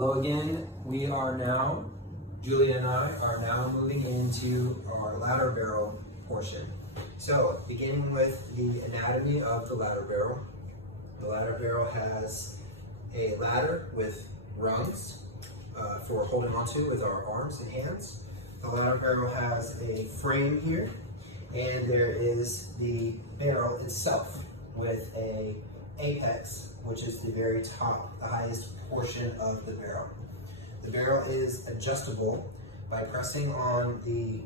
Hello again. We are now, Julia and I are now moving into our ladder barrel portion. So, beginning with the anatomy of the ladder barrel. The ladder barrel has a ladder with rungs for holding onto with our arms and hands. The ladder barrel has a frame here, and there is the barrel itself with a apex, which is the very top, the highest portion of the barrel. The barrel is adjustable by pressing on the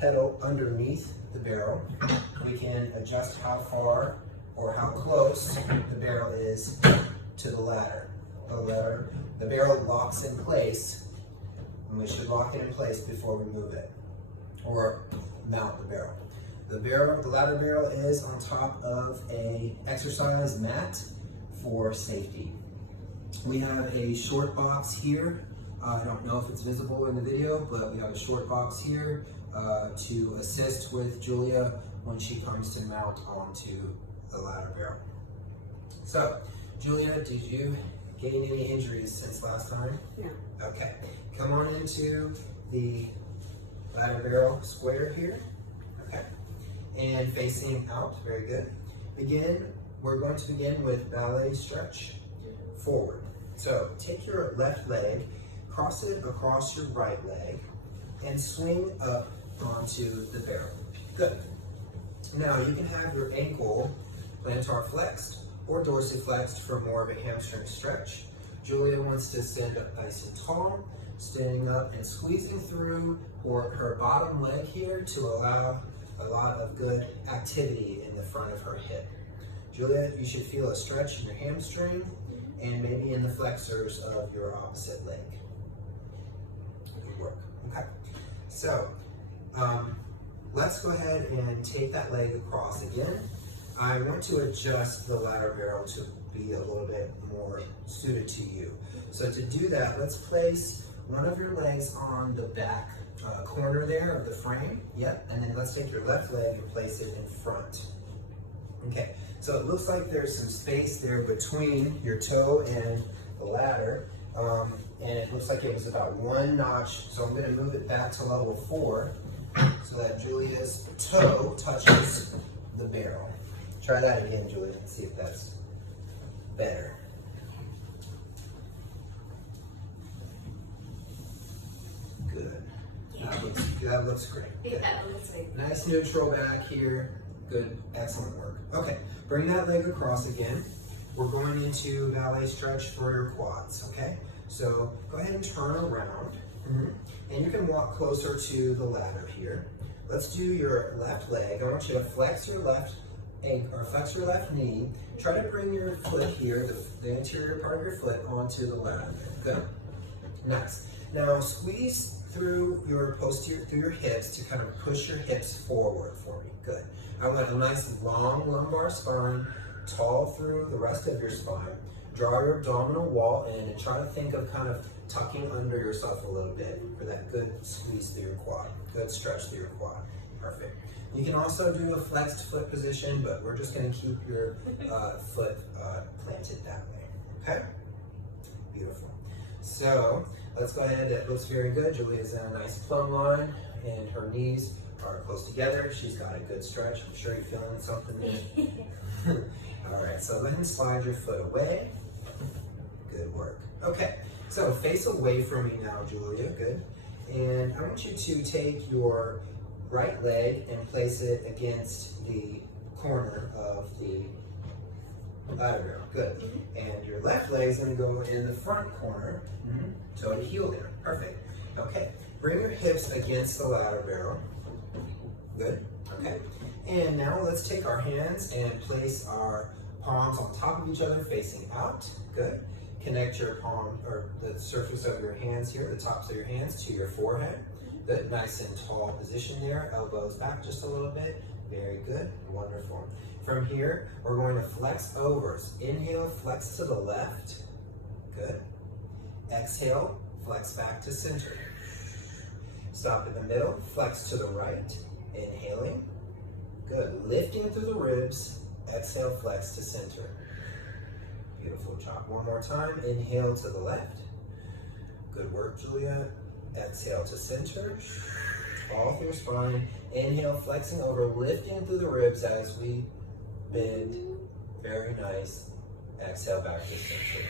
pedal underneath the barrel. We can adjust how far or how close the barrel is to the ladder. The barrel locks in place, and we should lock it in place before we move it or mount the barrel. The ladder barrel is on top of a exercise mat for safety. We have a short box here. I don't know if it's visible in the video, but we have a short box here to assist with Julia when she comes to mount onto the ladder barrel. So, Julia, did you gain any injuries since last time? No. Okay. Come on into the ladder barrel square here. Okay. And facing out, very good. We're going to begin with ballet stretch forward. So take your left leg, cross it across your right leg, and swing up onto the barrel. Good. Now you can have your ankle plantar flexed or dorsiflexed for more of a hamstring stretch. Julia wants to stand up nice and tall, standing up and squeezing through her bottom leg here to allow a lot of good activity in the front of her hip. Julia, you should feel a stretch in your hamstring and maybe in the flexors of your opposite leg. Good work. Okay. So, let's go ahead and take that leg across again. I want to adjust the ladder barrel to be a little bit more suited to you. So to do that, let's place one of your legs on the back corner there of the frame. Yep, and then let's take your left leg and place it in front. Okay, so it looks like there's some space there between your toe and the ladder, and it looks like it was about one notch, so I'm going to move it back to level 4 so that Julia's toe touches the barrel. Try that again, Julia, and see if that's better. Good. That looks great. Yeah, that looks like Nice neutral back here. Good, excellent work. Okay, bring that leg across again. We're going into ballet stretch for your quads, okay? So go ahead and turn around. And you can walk closer to the ladder here. Let's do your left leg. I want you to flex your left ankle or flex your left knee. Try to bring your foot here, the interior part of your foot, onto the ladder. Good. Nice. Now squeeze through your posterior, through your hips to kind of push your hips forward for me. Good. I want a nice long lumbar spine, tall through the rest of your spine. Draw your abdominal wall in and try to think of kind of tucking under yourself a little bit for that good squeeze through your quad, good stretch through your quad. Perfect. You can also do a flexed foot position, but we're just going to keep your foot planted that way. Okay? Beautiful. So let's go ahead. It looks very good. Julia's in a nice plumb line, and her knees are close together. She's got a good stretch. I'm sure you're feeling something there. All right, so go ahead and slide your foot away. Good work. Okay, so face away from me now, Julia. Good. And I want you to take your right leg and place it against the corner of the ladder barrel. Good. And your left leg is going to go in the front corner, toe to heel there. Perfect. Okay, bring your hips against the ladder barrel. Good. Okay. And now let's take our hands and place our palms on top of each other facing out. Good. Connect your palm or the surface of your hands here, the tops of your hands to your forehead. Good. Nice and tall position there. Elbows back just a little bit. Very good. Wonderful. From here, we're going to flex over. So inhale, flex to the left. Good. Exhale, flex back to center. Stop in the middle, flex to the right. Inhaling. Good. Lifting through the ribs. Exhale, flex to center. Beautiful job. One more time. Inhale to the left. Good work, Julia. Exhale to center, all through your spine. Inhale, flexing over, lifting through the ribs as we bend. Very nice. Exhale back to center.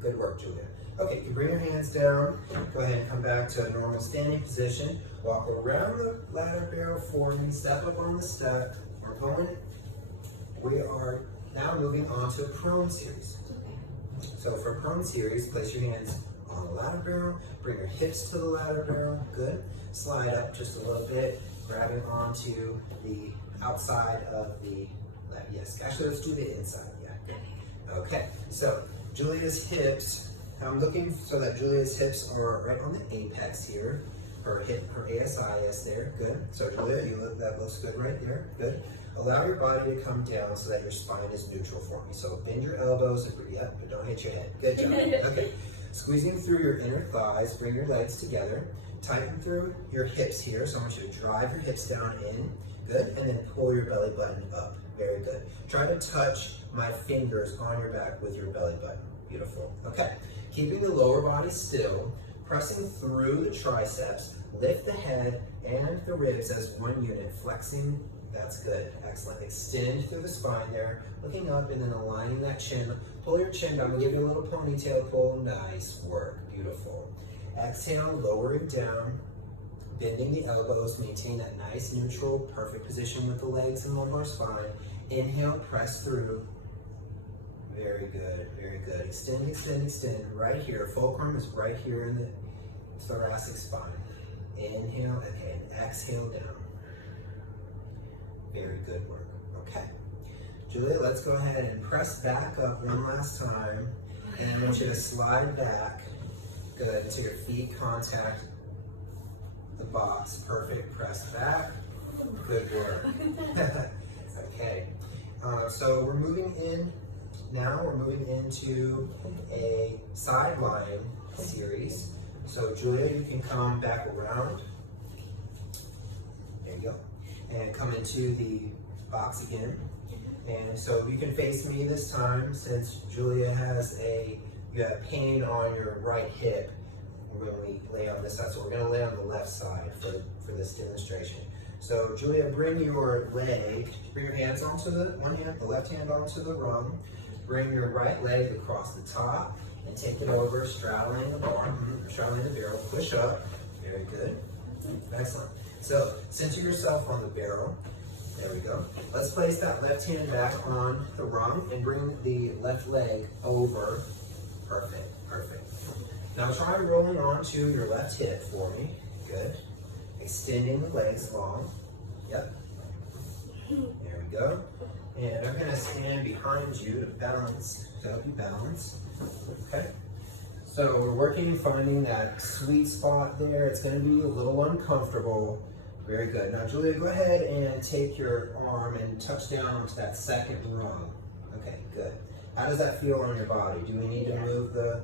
Good work, Julia. Okay, you can bring your hands down. Go ahead and come back to a normal standing position. Walk around the ladder barrel for me. Step up on the step. We are now moving on to a prone series. So for prone series, place your hands on the ladder barrel. Bring your hips to the ladder barrel. Good. Slide up just a little bit, grabbing onto the outside of the ladder. Yes, actually, let's do the inside. Yeah, good. Okay, so Julia's hips. I'm looking so that Julia's hips are right on the apex here. Her ASIS there. Good. So Julia, that looks good right there. Good. Allow your body to come down so that your spine is neutral for me. So bend your elbows, but don't hit your head. Good job. Okay. Squeezing through your inner thighs, bring your legs together. Tighten through your hips here. So I want you to drive your hips down in. Good. And then pull your belly button up. Very good. Try to touch my fingers on your back with your belly button. Beautiful. Okay. Keeping the lower body still, pressing through the triceps, lift the head and the ribs as one unit, flexing. That's good. Excellent. Extend through the spine there, looking up and then aligning that chin. Pull your chin down. I'm going to give you a little ponytail pull. Nice work. Beautiful. Exhale, lowering down, bending the elbows, maintain that nice, neutral, perfect position with the legs and lumbar spine. Inhale, press through. Very good, very good. Extend, extend, extend. Right here. Fulcrum is right here in the thoracic spine. Inhale, and exhale down. Very good work. Okay. Julia, let's go ahead and press back up one last time. And I want you to slide back. Good. So your feet contact the box. Perfect. Press back. Good work. Okay. So we're moving in. Now we're moving into a sideline series. So Julia, you can come back around. There you go. And come into the box again. And so you can face me this time since Julia has you have pain on your right hip when we lay on this side. So we're going to lay on the left side for this demonstration. So Julia, bring your hands onto the left hand onto the rung. Bring your right leg across the top and take it over, straddling the barrel. Push up. Very good. Excellent. So center yourself on the barrel. There we go. Let's place that left hand back on the rung and bring the left leg over. Perfect, perfect. Now try rolling onto your left hip for me. Good. Extending the legs long. Yep. There we go. And I'm going to stand behind you to help you balance. Okay. So we're working finding that sweet spot there. It's going to be a little uncomfortable. Very good. Now Julia, go ahead and take your arm and touch down onto that second rung. Okay, good. How does that feel on your body? Do we need to move the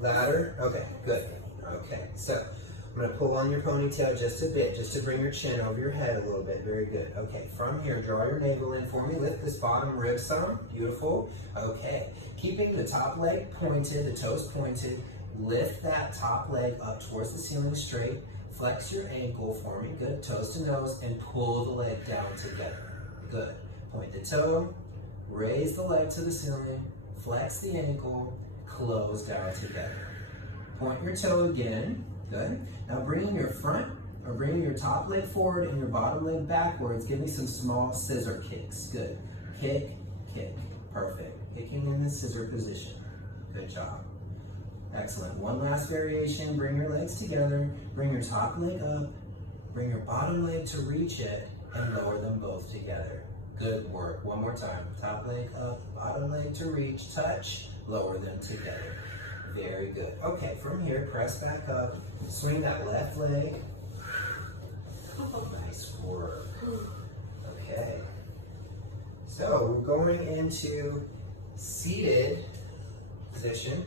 ladder? Okay, good. Okay, so I'm going to pull on your ponytail just a bit, just to bring your chin over your head a little bit. Very good. Okay, from here, draw your navel in for me. Lift this bottom rib some. Beautiful. Okay, keeping the top leg pointed, the toes pointed. Lift that top leg up towards the ceiling straight. Flex your ankle for me. Good. Toes to nose and pull the leg down together. Good. Point the toe. Raise the leg to the ceiling. Flex the ankle. Close down together. Point your toe again. Good. Now bringing your top leg forward and your bottom leg backwards. Give me some small scissor kicks. Good. Kick, kick. Perfect. Kicking in the scissor position. Good job. Excellent. One last variation. Bring your legs together. Bring your top leg up. Bring your bottom leg to reach it and lower them both together. Good work. One more time. Top leg up, bottom leg to reach, touch, lower them together. Very good. Okay, from here, press back up. Swing that left leg. Nice work. Okay. So we're going into seated position.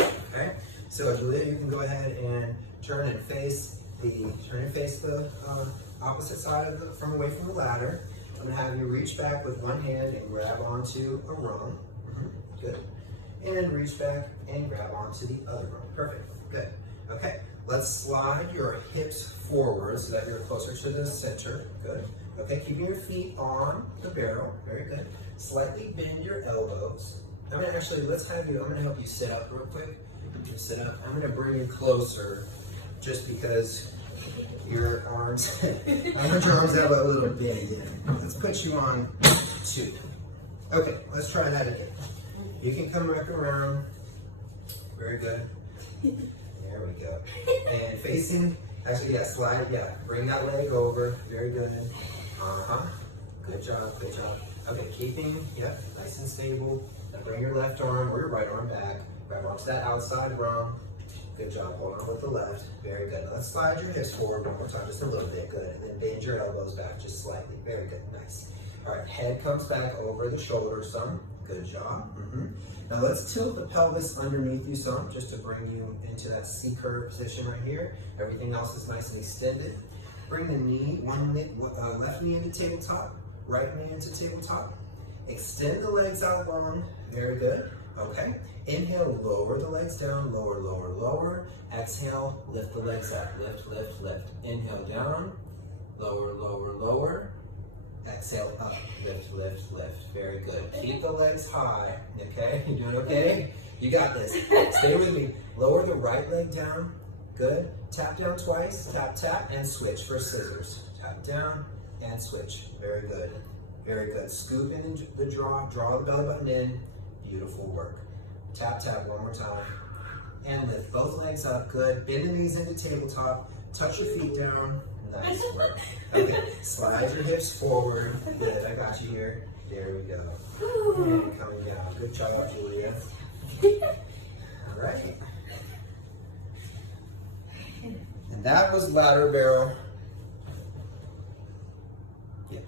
Okay, so Julia, you can go ahead and turn and face the opposite side from away from the ladder. I'm gonna have you reach back with one hand and grab onto a rung. Good. and reach back and grab onto the other rope. Perfect, good. Okay, let's slide your hips forward so that you're closer to the center. Good. Okay, keeping your feet on the barrel. Very good. Slightly bend your elbows. I'm gonna help you sit up real quick. You sit up. I'm gonna bring you closer just because your arms, I want your arms have a little bend in. Let's put you on 2. Okay, let's try that again. You can come back around. Very good. There we go. And facing, actually, yeah, slide, yeah. Bring that leg over. Very good. Good job, good job. Okay, keeping, yeah, nice and stable. Now bring your left arm or your right arm back. Grab onto that outside rung. Good job. Hold on with the left. Very good. Now let's slide your hips forward one more time, just a little bit. Good. And then bend your elbows back just slightly. Very good. Nice. All right. Head comes back over the shoulders some. Good job. Now let's tilt the pelvis underneath you some, just to bring you into that C curve position right here. Everything else is nice and extended. Bring the knee, left knee into tabletop, right knee into tabletop. Extend the legs out long. Very good. Okay. Inhale, lower the legs down, lower, lower, lower. Exhale, lift the legs up, lift, lift, lift. Inhale down, lower, lower, lower. Exhale up, lift, lift, lift. Very good. Keep the legs high, okay? You doing okay? You got this. Stay with me. Lower the right leg down. Good. Tap down twice, tap, tap, and switch for scissors. Tap down and switch. Very good. Very good. Scoop in the draw the belly button in. Beautiful work. Tap, tap one more time. And lift both legs up. Good. Bend the knees into tabletop. Touch your feet down. Nice work. Okay. Slide your hips forward. Good. I got you here. There we go. And coming down. Good job, Julia. All right. And that was ladder barrel. Yeah.